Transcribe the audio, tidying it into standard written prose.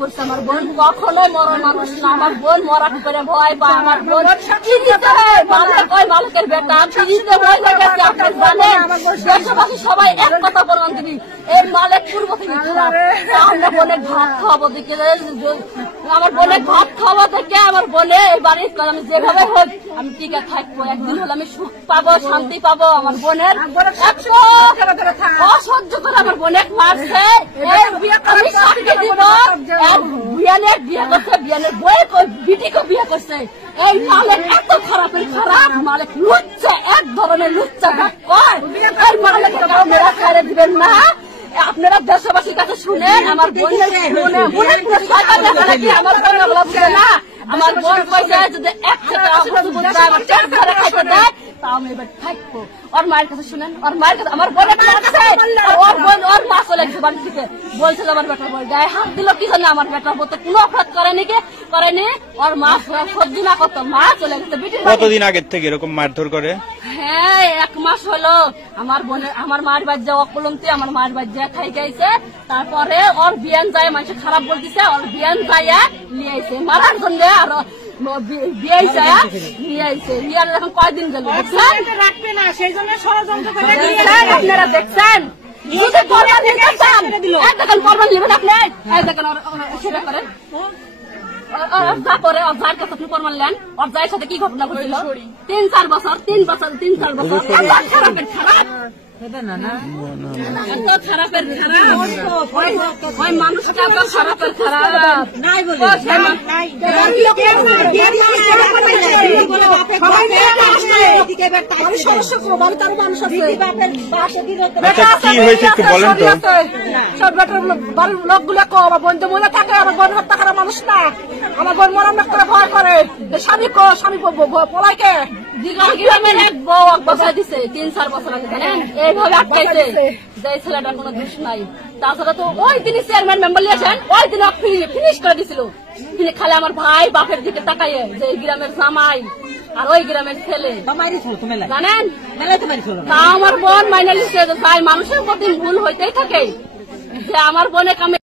করছে। আমার বোন কখনোই মরা মানুষ না, আমার বোন মরা করে ভয় পায়। আমার বোন মালিকের বেটা দেশবাসী সবাই এক কথা বললাম দিদি, এই মালিক পূর্ব থেকে আমরা বোনের ভাত খাওয়াবো দেখে, আমার বোনের ভাত খাওয়াবো দেখে আমার বোনে এই বাড়ির আমি যেভাবে হোক আমি টিকে থাকবো, একদিন হলে আমি সুখ পাবো, শান্তি পাবো। আমার বোনের অসহ্য করে আমার বোনের মারছে, আমি সাক্ষী দিব। বিয়ানের বিয়ে করছে, বিয়ানের বই বিটিকে বিয়ে করছে। এই মালিক এত খারাপের খারাপ মালিক, লুচ্চা, এক ধরনের লুচ্চা কয়। এই মালিকের আপনারা ছেড়ে দিবেন না, আপনারা দেশবাসীর কাছে শুনেন। আমার বোনের আমার না, আমার বোন পয়সা যদি এক খাইতে দেয় তাও আমি এবার থাকবো। ওর মায়ের কাছে শুনেন, ওর মায়ের কাছে আমার বোনের ওর বোন ওর মা চলে গেছে বাড়ি থেকে, বলছে আমার বেটার বই গায়ে হাত দিল কি জানে, আমার বেটার বলতে কোনো অপরাধ করেনি, করেনি। ওর মা সহ্য না করত, মা চলে গেছে। কতদিন আগের থেকে এরকম মারধর করে? হ্যাঁ 1 মাস হলো। আমার বোনের আমার মার বাচ্চা অকলমতি, আমার মার বাচ্চা খাই গেছে। তারপরে ওর বিয়ান যায়, মানুষ খারাপ বলতেছে, ওর বিয়ান যায় নিয়ে আইছে মারার জন্য। আর বিয়ে যায় নিয়ে আইছে, নিয়ে এখন কয়দিন গেল রাখবে না, সেই জন্য ষড়যন্ত্র করে আপনারা দেখছেন। যদি প্রমাণ নিতে চান দেখেন, প্রমাণ নেবেন আপনি, দেখেন সেটা করেন। যা করে যার কাছে আপনি প্রমাণ নেন, ওর যায়ের সাথে কি ঘটনা ঘটেছিল 3-4 বছর 3 বছর 3-4 বছর খারাপের খারাপ খারাপের খারাপ ওই মানুষটা খারাপের খারাপ নাই বলে সব বাড়ির লোকগুলো আমার বোন তো মনে থাকে, আমার বোন হত্যা করা মানুষ না। আমার বোন মরণ করে ভয় করে, স্বামী স্বামী পলাইকে গ্রামের এক বউ বসাই দিছে 3-4 বছর আগে, জানেন এইভাবে আটকাইছে যে ছেলেটার কোনো দোষ নাই। তাছাড়া তো ওই তিনি চেয়ারম্যান মেম্বার নিয়েছেন, ওই দিন ফিনিশ করে দিছিল। খালি আমার ভাই বাপের দিকে তাকাইয়ে যে এই গ্রামের জামাই আর ওই গ্রামের ছেলে জানেন, তা আমার বোন মাইনে লিখছে। তাই মানুষের প্রতি ভুল হইতেই থাকে যে আমার বোনে কামে